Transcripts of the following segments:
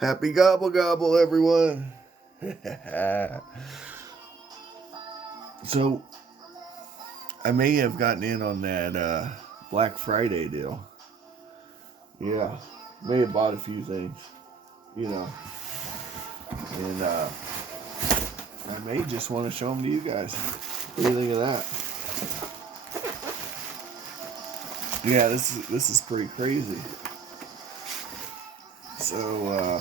Happy Gobble Gobble, everyone. So, I may have gotten in on that Black Friday deal. Yeah, may have bought a few things, you know, and I may just want to show them to you guys. What do you think of that? Yeah, this is pretty crazy. So,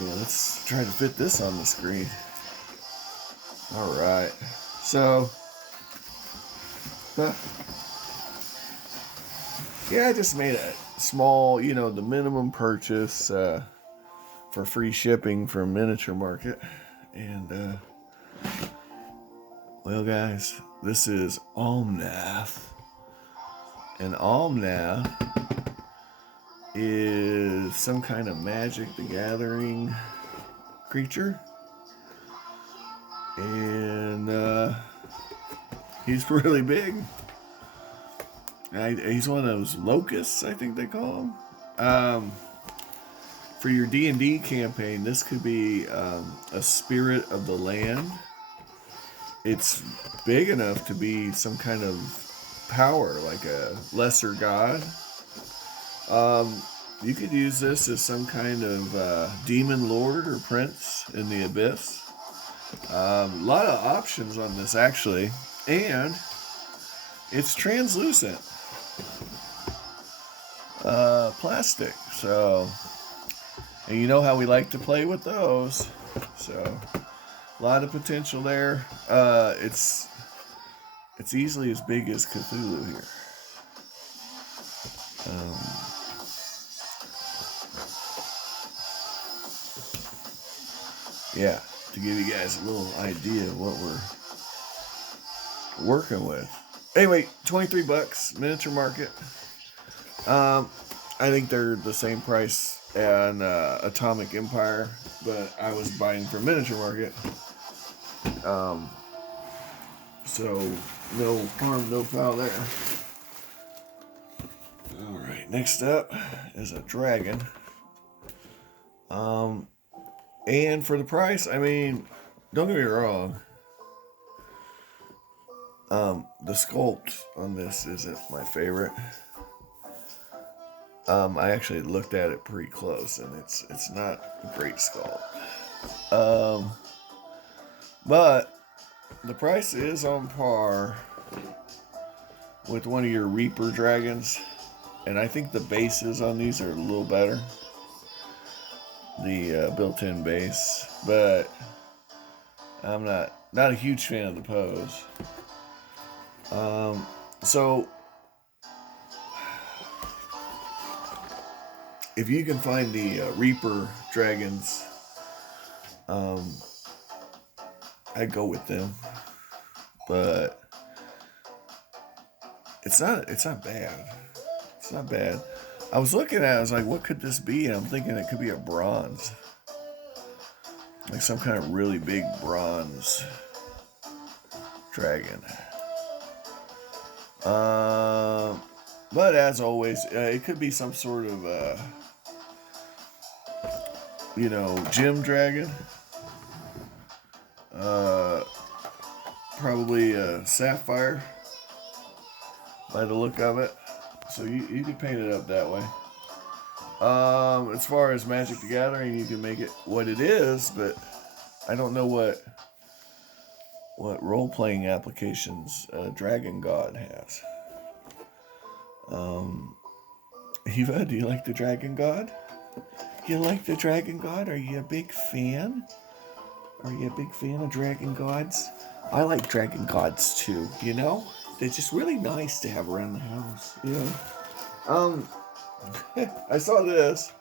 yeah, let's try to fit this on the screen. All right. So, yeah, I just made a small, the minimum purchase for free shipping from Miniature Market. And, well, guys, this is Omnath. And Omnath is some kind of Magic the Gathering creature. And he's really big. He's one of those locusts, I think they call them. For your D&D campaign, this could be a spirit of the land. It's big enough to be some kind of power, like a lesser god. You could use this as some kind of demon lord or prince in the abyss. A lot of options on this, actually. And it's translucent. Plastic. So, and you know how we like to play with those. So, a lot of potential there. It's easily as big as Cthulhu here. Yeah, to give you guys a little idea of what we're working with. Anyway, $23, Miniature Market. I think they're the same price at Atomic Empire, but I was buying from Miniature Market. So no harm, no foul there. All right, next up is a dragon. And for the price, I mean, don't get me wrong. The sculpt on this isn't my favorite. I actually looked at it pretty close, and it's not a great sculpt. But the price is on par with one of your Reaper dragons, and I think the bases on these are a little better. The built-in base, but I'm not a huge fan of the pose. So if you can find the Reaper dragons, I'd go with them. But it's not bad. It's not bad. I was looking at it, I was like, what could this be? And I'm thinking it could be a bronze. Like some kind of really big bronze dragon. But as always, it could be some sort of, gym dragon. Probably a sapphire by the look of it. So you could paint it up that way. As far as Magic the Gathering, you can make it what it is, but I don't know what role-playing applications Dragon God has. Eva, do you like the Dragon God? You like the Dragon God? Are you a big fan? Are you a big fan of Dragon Gods? I like Dragon Gods too, you know? They're just really nice to have around the house. Yeah. I saw this.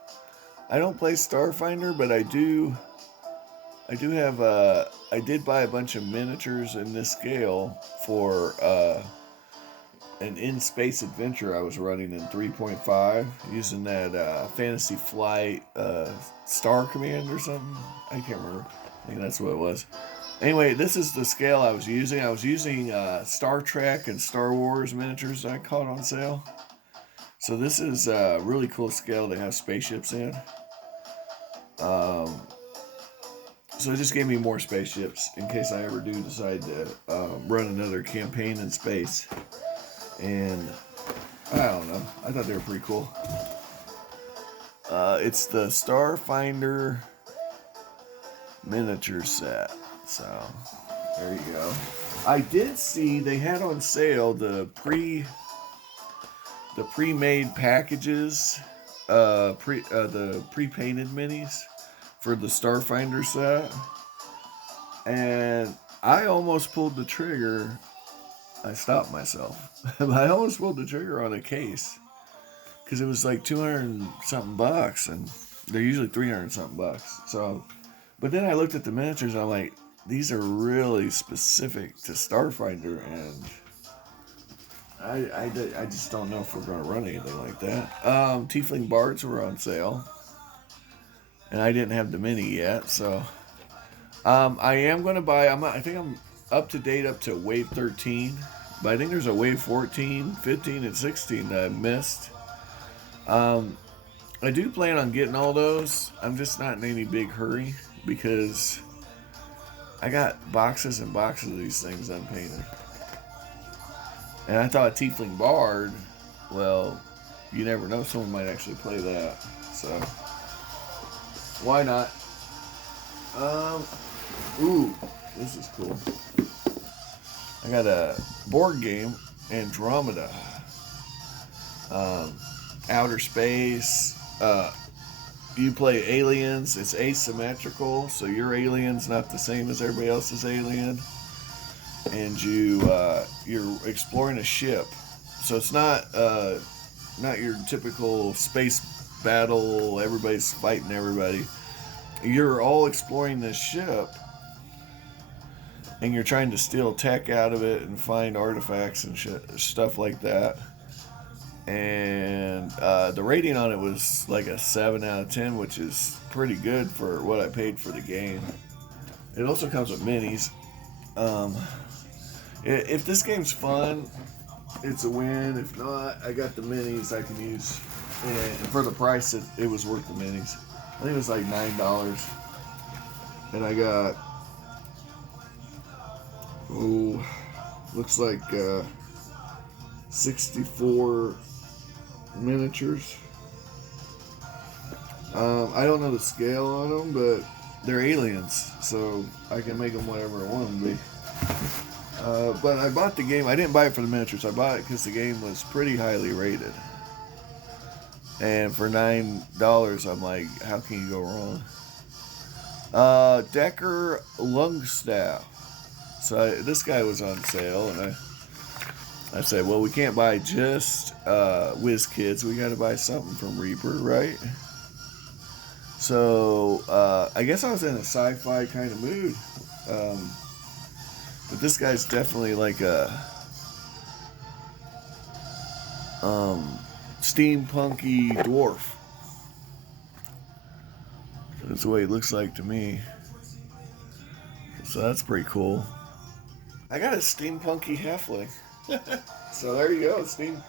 I don't play Starfinder, but I do have I did buy a bunch of miniatures in this scale for an in-space adventure I was running in 3.5 using that Fantasy Flight Star Command or something. I can't remember. I think that's what it was. Anyway, this is the scale I was using. I was using Star Trek and Star Wars miniatures that I caught on sale. So this is a really cool scale to have spaceships in. So it just gave me more spaceships in case I ever do decide to run another campaign in space. And I don't know. I thought they were pretty cool. It's the Starfinder miniature set. So there you go. I did see they had on sale the pre-made packages, the pre-painted minis for the Starfinder set, and I almost pulled the trigger. I stopped myself. I almost pulled the trigger on a case because it was like 200 something bucks, and they're usually 300 something bucks. So, but then I looked at the miniatures, and I'm like, these are really specific to Starfinder, and I just don't know if we're going to run anything like that. Tiefling Bards were on sale, and I didn't have the mini yet, so I am going to buy. I think I'm up to date up to Wave 13, but I think there's a Wave 14, 15, and 16 that I missed. I do plan on getting all those. I'm just not in any big hurry because I got boxes and boxes of these things unpainted. And I thought Tiefling Bard, well, you never know, someone might actually play that. So, why not? Ooh, this is cool. I got a board game, Andromeda. Outer space. You play aliens. It's asymmetrical, so your alien's not the same as everybody else's alien. And you're exploring a ship, so it's not your typical space battle. Everybody's fighting everybody. You're all exploring this ship, and you're trying to steal tech out of it and find artifacts and stuff like that. And the rating on it was like a 7 out of 10, which is pretty good for what I paid for the game. It also comes with minis. If this game's fun, it's a win. If not, I got the minis I can use. And for the price, it was worth the minis. I think it was like $9. And I got, looks like 64 miniatures. I don't know the scale on them, but they're aliens, so I can make them whatever I want them to be. But I bought the game. I didn't buy it for the miniatures. I bought it because the game was pretty highly rated. And for $9, I'm like, how can you go wrong? Decker Lungstaff. So this guy was on sale, and I said, well, we can't buy just Whiz Kids. We got to buy something from Reaper, right? So I guess I was in a sci-fi kind of mood. But this guy's definitely like a steampunky dwarf. That's the way it looks like to me. So that's pretty cool. I got a steampunky halfling. So there you go, steam.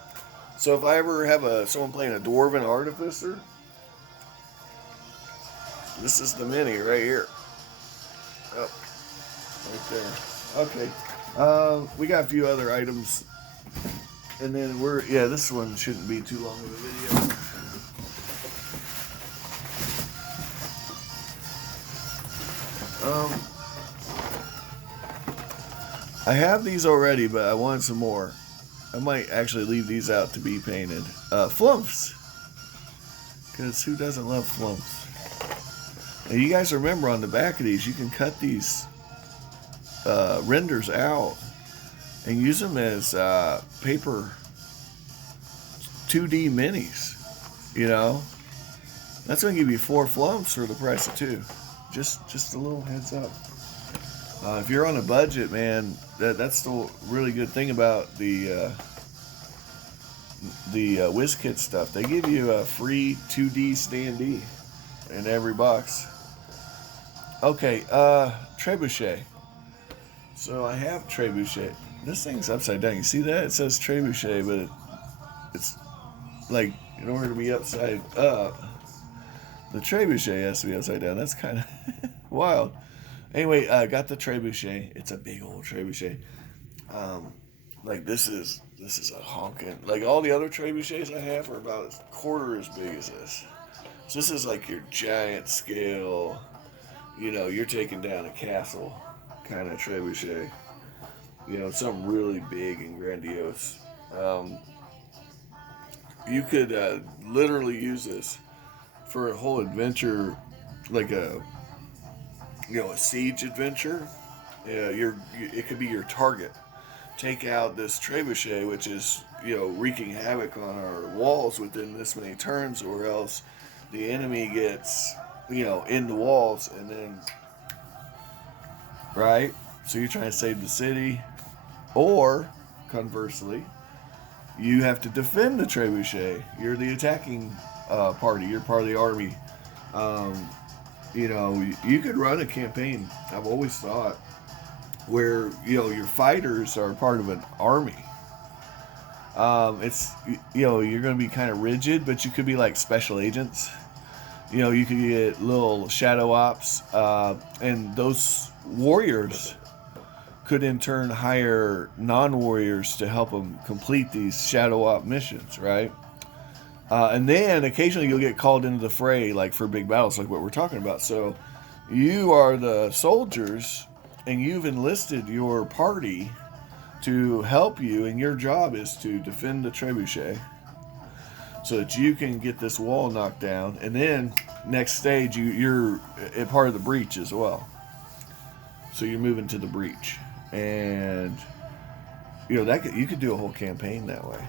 So if I ever have someone playing a dwarven artificer, this is the mini right here. Oh, right there. Okay, we got a few other items, and then this one shouldn't be too long of a video. I have these already, but I want some more. I might actually leave these out to be painted. Flumps, because who doesn't love flumps? And you guys remember on the back of these, you can cut these renders out and use them as paper 2D minis. You know, that's going to give you 4 flumps for the price of 2. Just a little heads up. If you're on a budget, man, that's the really good thing about the WizKit stuff. They give you a free 2D standee in every box. Okay, trebuchet. So I have trebuchet. This thing's upside down. You see that? It says trebuchet, but it's like, in order to be upside up, The trebuchet has to be upside down. That's kind of wild. Anyway, I got the trebuchet. It's a big old trebuchet. Um, like this is a honking. Like all the other trebuchets I have are about a quarter as big as this. So this is like your giant scale. You're taking down a castle kind of trebuchet. Something really big and grandiose. Um, you could literally use this for a whole adventure, like a siege adventure. Yeah, it could be your target. Take out this trebuchet, which is wreaking havoc on our walls within this many turns, or else the enemy gets in the walls, and then right. So you're trying to save the city, or conversely, you have to defend the trebuchet. You're the attacking party. You're part of the army. Um, you could run a campaign. I've always thought where your fighters are part of an army. It's you're going to be kind of rigid, but you could be like special agents. You could get little shadow ops, and those warriors could in turn hire non-warriors to help them complete these shadow op missions, right? And then occasionally you'll get called into the fray, like for big battles, like what we're talking about. So you are the soldiers, and you've enlisted your party to help you, and your job is to defend the trebuchet so that you can get this wall knocked down. And then next stage, you're a part of the breach as well. So you're moving to the breach, and you could do a whole campaign that way.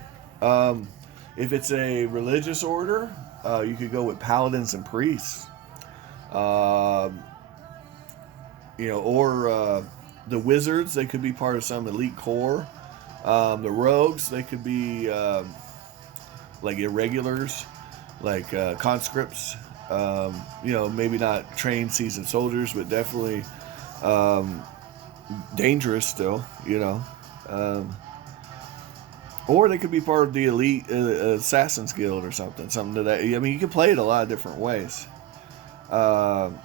If it's a religious order, you could go with paladins and priests. Or the wizards, they could be part of some elite corps. The rogues, they could be like irregulars, like conscripts. Maybe not trained, seasoned soldiers, but definitely dangerous still. Or they could be part of the elite Assassin's Guild or something to that. I mean, you can play it a lot of different ways. And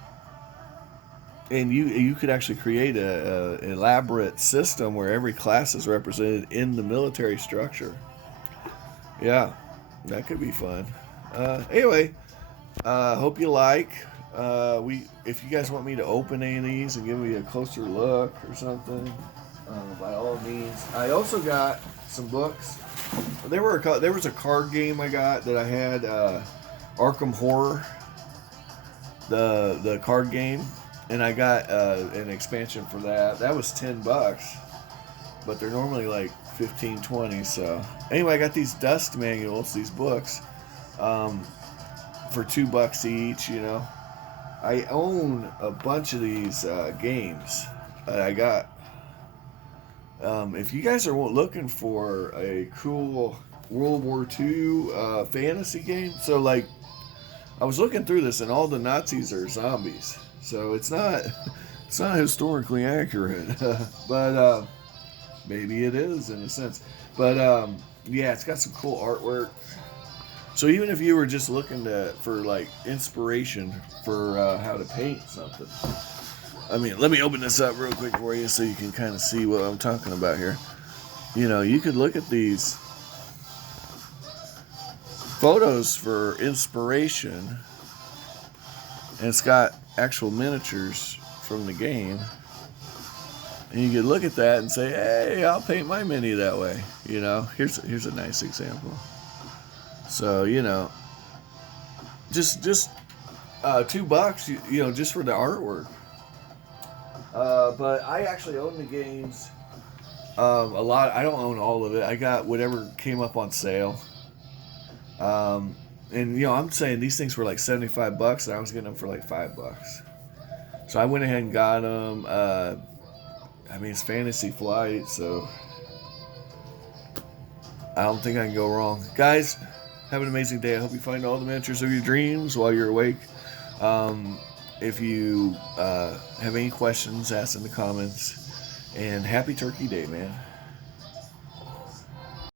you could actually create a elaborate system where every class is represented in the military structure. Yeah, that could be fun. Anyway, hope you like. If you guys want me to open any of these and give me a closer look or something, by all means. I also got some books. There was a card game I got that I had, Arkham Horror, the card game, and I got an expansion for that. That was $10, but they're normally like 15, 20. So anyway, I got these dust manuals, these books, for $2 each. I own a bunch of these games that I got. If you guys are looking for a cool World War II fantasy game, so like I was looking through this, and all the Nazis are zombies, so it's not historically accurate, but maybe it is in a sense. But yeah, it's got some cool artwork. So even if you were just looking for like inspiration for how to paint something. I mean, let me open this up real quick for you so you can kind of see what I'm talking about here. You could look at these photos for inspiration, and it's got actual miniatures from the game. And you could look at that and say, hey, I'll paint my mini that way. Here's a nice example. So, just $2, just for the artwork. But I actually own the games a lot. I don't own all of it. I got whatever came up on sale. And I'm saying these things were like $75, and I was getting them for like $5. So I went ahead and got them. It's Fantasy Flight, so I don't think I can go wrong. Guys, have an amazing day. I hope you find all the miniatures of your dreams while you're awake. If you have any questions, ask in the comments. And happy Turkey Day, man.